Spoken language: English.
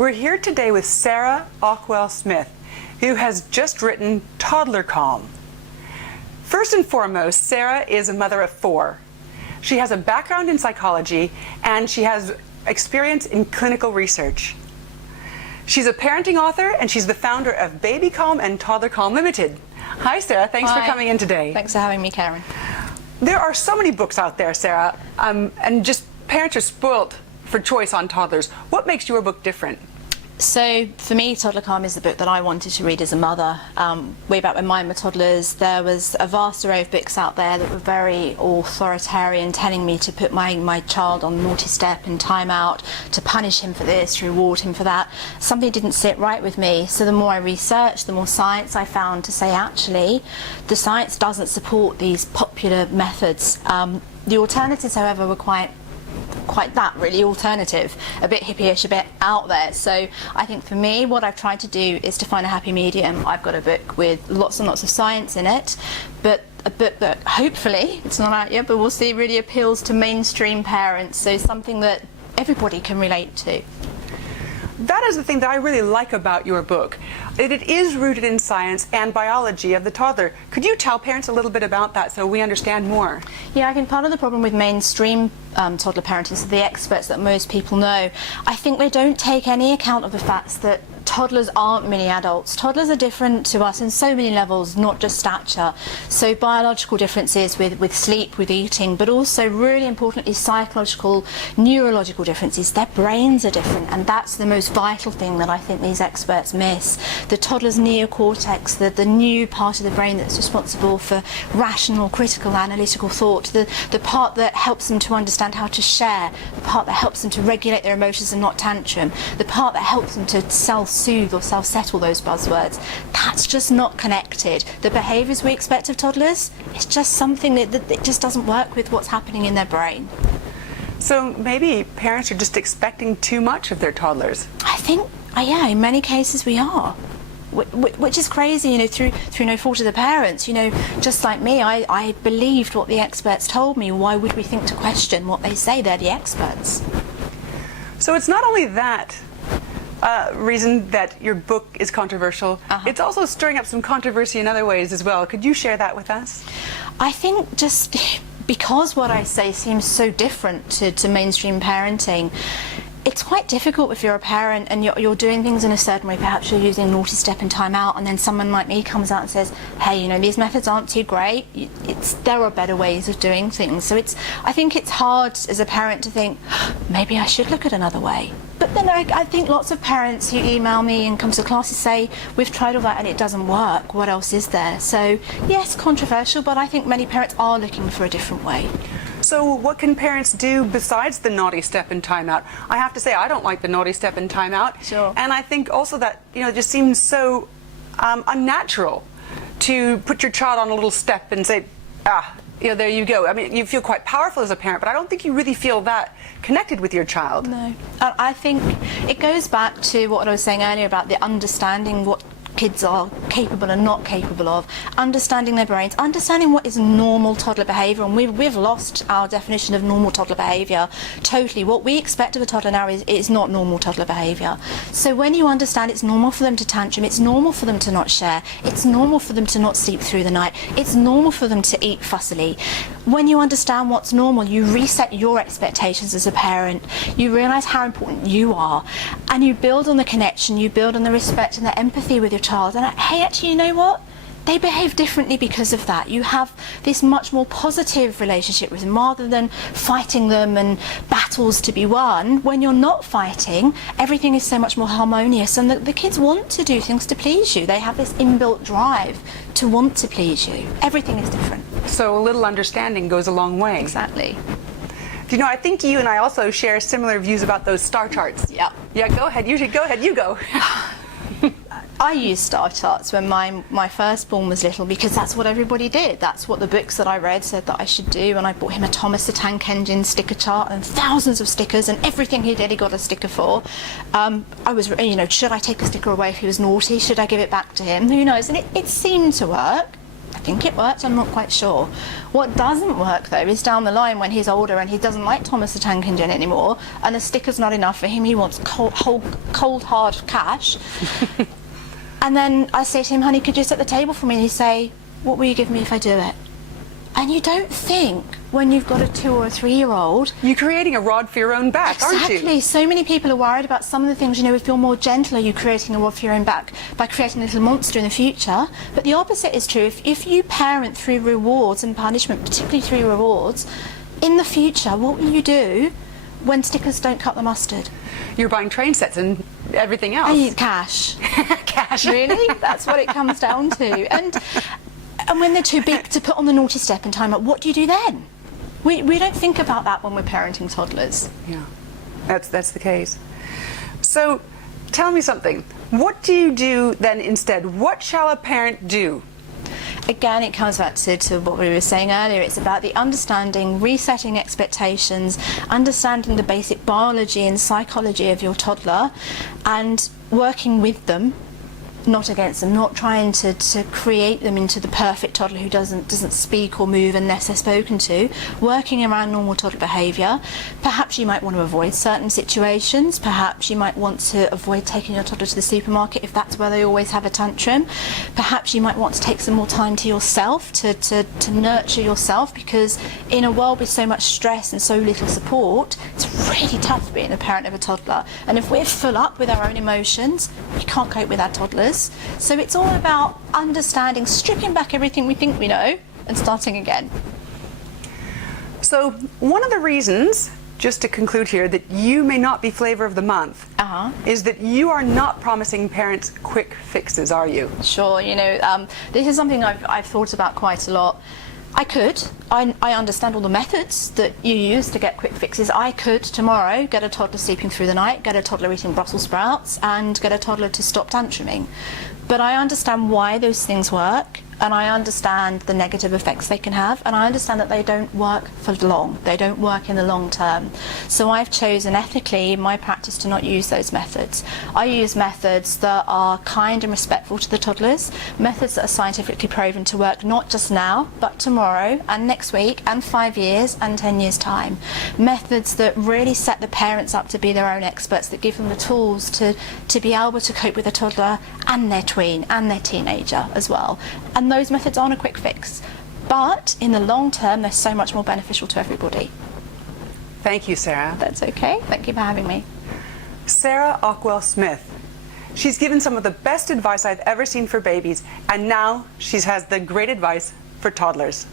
We're here today with Sarah Ockwell-Smith, who has just written Toddler Calm. First and foremost, Sarah is a mother of 4. She has a background in psychology and she has experience in clinical research. She's a parenting author and she's the founder of Baby Calm and Toddler Calm Limited. Hi Sarah, thanks for coming in today. Thanks for having me, Karen. There are so many books out there, Sarah, and just parents are spoilt for choice on toddlers. What makes your book different? So for me, Toddler Calm is the book that I wanted to read as a mother. Way back when mine were toddlers, there was a vast array of books out there that were very authoritarian, telling me to put my child on naughty step and time out, to punish him for this, to reward him for that. Something didn't sit right with me. So the more I researched, the more science I found to say, actually, the science doesn't support these popular methods. The alternatives, however, were quite that really alternative, a bit hippie-ish, a bit out there. So I think for me, what I've tried to do is to find a happy medium. I've got a book with lots and lots of science in it, but a book that hopefully, it's not out yet, but we'll see, really appeals to mainstream parents, so something that everybody can relate to. That is the thing that I really like about your book. It is rooted in science and biology of the toddler. Could you tell parents a little bit about that so we understand more? Yeah, I think part of the problem with mainstream toddler parenting, so the experts that most people know, I think they don't take any account of the fact that toddlers aren't mini adults. Toddlers are different to us in so many levels, not just stature. So biological differences with sleep, with eating, but also really importantly psychological, neurological differences. Their brains are different, and that's the most vital thing that I think these experts miss. The toddler's neocortex, the new part of the brain that's responsible for rational, critical, analytical thought, the part that helps them to understand how to share, the part that helps them to regulate their emotions and not tantrum, the part that helps them to self-soothe or self-settle, those buzzwords, that's just not connected. The behaviours we expect of toddlers, it's just something that just doesn't work with what's happening in their brain. So maybe parents are just expecting too much of their toddlers. I think, yeah, in many cases we are. Which is crazy, you know, through no fault of the parents. You know, just like me, I believed what the experts told me. Why would we think to question what they say? They're the experts. So it's not only that reason that your book is controversial, it's also stirring up some controversy in other ways as well. Could you share that with us? I think just because what I say seems so different to mainstream parenting, it's quite difficult if you're a parent and you're doing things in a certain way. Perhaps you're using naughty step and time out, and then someone like me comes out and says, hey, you know, these methods aren't too great. There are better ways of doing things. So I think it's hard as a parent to think, maybe I should look at another way. But then I think lots of parents who email me and come to classes say, we've tried all that and it doesn't work. What else is there? So yes, controversial, but I think many parents are looking for a different way. So what can parents do besides the naughty step and timeout? I have to say I don't like the naughty step and timeout. Sure. And I think also that, you know, it just seems so unnatural to put your child on a little step and say, you know, there you go. I mean, you feel quite powerful as a parent, but I don't think you really feel that connected with your child. No. I think it goes back to what I was saying earlier about the understanding what kids are capable and not capable of, understanding their brains, understanding what is normal toddler behaviour, and we've lost our definition of normal toddler behaviour totally. What we expect of a toddler now is not normal toddler behaviour. So when you understand it's normal for them to tantrum, it's normal for them to not share, it's normal for them to not sleep through the night, it's normal for them to eat fussily. When you understand what's normal, you reset your expectations as a parent, you realise how important you are, and you build on the connection, you build on the respect and the empathy with your child, and hey, actually, you know what? They behave differently because of that. You have this much more positive relationship with them rather than fighting them and battles to be won. When you're not fighting, everything is so much more harmonious, and the kids want to do things to please you. They have this inbuilt drive to want to please you. Everything is different. So a little understanding goes a long way. Exactly. Do you know, I think you and I also share similar views about those star charts. Yeah. Yeah, go ahead. You go. I used star charts when my firstborn was little because that's what everybody did. That's what the books that I read said that I should do, and I bought him a Thomas the Tank Engine sticker chart and thousands of stickers, and everything he did he got a sticker for. I was, you know, should I take the sticker away if he was naughty? Should I give it back to him? Who knows? And it seemed to work. think it worked, I'm not quite sure. What doesn't work though is down the line when he's older and he doesn't like Thomas the Tank Engine anymore and the sticker's not enough for him, he wants cold hard cash. And then I say to him, honey, could you set the table for me? And he'd say, what will you give me if I do it? And you don't think when you've got a 2 or a 3-year-old. You're creating a rod for your own back, aren't you? Exactly. So many people are worried about some of the things, if you're more gentle, are you creating a rod for your own back by creating a little monster in the future? But the opposite is true. If you parent through rewards and punishment, particularly through rewards, in the future, what will you do when stickers don't cut the mustard? You're buying train sets and everything else. I eat cash. Cash. Really? That's what it comes down to. And when they're too big to put on the naughty step and time up, what do you do then? We don't think about that when we're parenting toddlers. Yeah, that's the case. So tell me something. What do you do then instead? What shall a parent do? Again, it comes back to what we were saying earlier. It's about the understanding, resetting expectations, understanding the basic biology and psychology of your toddler, and working with them, not against them, not trying to create them into the perfect toddler who doesn't speak or move unless they're spoken to, working around normal toddler behaviour. Perhaps you might want to avoid certain situations, perhaps you might want to avoid taking your toddler to the supermarket if that's where they always have a tantrum. Perhaps you might want to take some more time to yourself, to nurture yourself, because in a world with so much stress and so little support, it's really tough being a parent of a toddler. And if we're full up with our own emotions, we can't cope with our toddlers. So it's all about understanding, stripping back everything we think we know and starting again. So one of the reasons, just to conclude here, that you may not be Flavor of the Month is that you are not promising parents quick fixes, are you? Sure, this is something I've thought about quite a lot. I could. I understand all the methods that you use to get quick fixes. I could tomorrow get a toddler sleeping through the night, get a toddler eating Brussels sprouts, and get a toddler to stop tantruming. But I understand why those things work, and I understand the negative effects they can have, and I understand that they don't work for long. They don't work in the long term. So I've chosen ethically in my practice to not use those methods. I use methods that are kind and respectful to the toddlers, methods that are scientifically proven to work not just now, but tomorrow, and next week, and 5 years, and 10 years' time. Methods that really set the parents up to be their own experts, that give them the tools to be able to cope with a toddler and their tween and their teenager as well. And those methods aren't a quick fix, but in the long term they're so much more beneficial to everybody. Thank you, Sarah. That's okay. Thank you for having me. Sarah Ockwell-Smith. She's given some of the best advice I've ever seen for babies, and now she has the great advice for toddlers.